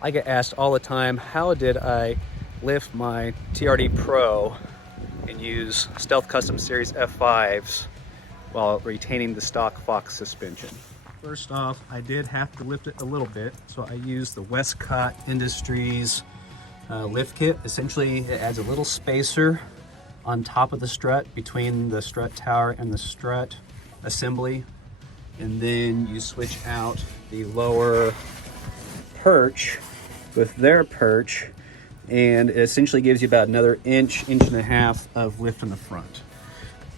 I get asked all the time, how did I lift my TRD Pro and use Stealth Custom Series F5's while retaining the stock Fox suspension? First off, I did have to lift it a little bit, so I used the Westcott Industries lift kit. Essentially, it adds a little spacer on top of the strut between the strut tower and the strut assembly, and then you switch out the lower perch with their perch, and it essentially gives you about another inch and a half of lift in the front.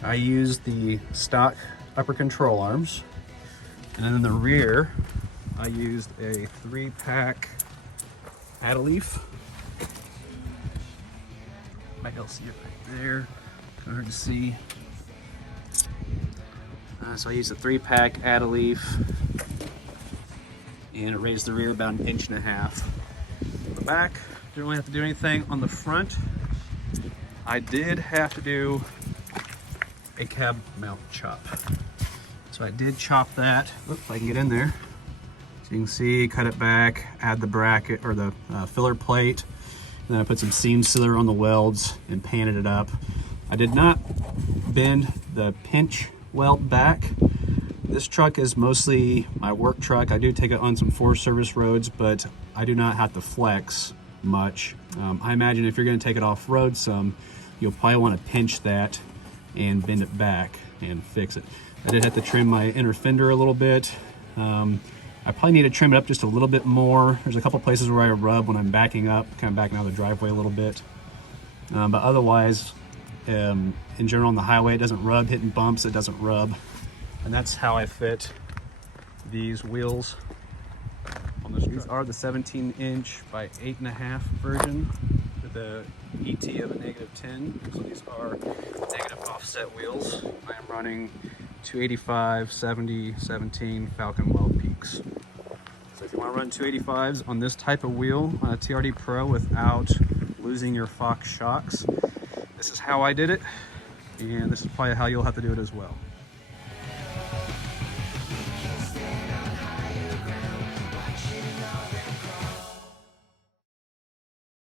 I used the stock upper control arms, and then in the rear I used a 3-pack add-a-leaf. Might be able to see it right there, kind of hard to see. So I used a 3-pack add-a-leaf, and it raised the rear about an inch and a half. On the back, didn't really have to do anything. On the front, I did have to do a cab mount chop. So I did chop that. If I can get in there. So you can see, cut it back, add the bracket or the filler plate, and then I put some seam sealer on the welds and painted it up. I did not bend the pinch weld back. This truck is mostly my work truck. I do take it on some Forest Service roads, but I do not have to flex much. I imagine if you're going to take it off road some, you'll probably want to pinch that and bend it back and fix it. I did have to trim my inner fender a little bit. I probably need to trim it up just a little bit more. There's a couple places where I rub when I'm backing up, kind of backing out of the driveway a little bit. But otherwise, in general on the highway, it doesn't rub. Hitting bumps, it doesn't rub. And that's how I fit these wheels on this truck. These are the 17-inch by 8.5 version with a ET of a -10. So these are negative offset wheels. I am running 285, 70, 17 Falcon Weld Peaks. So if you want to run 285s on this type of wheel on a TRD Pro without losing your Fox shocks, this is how I did it, and this is probably how you'll have to do it as well.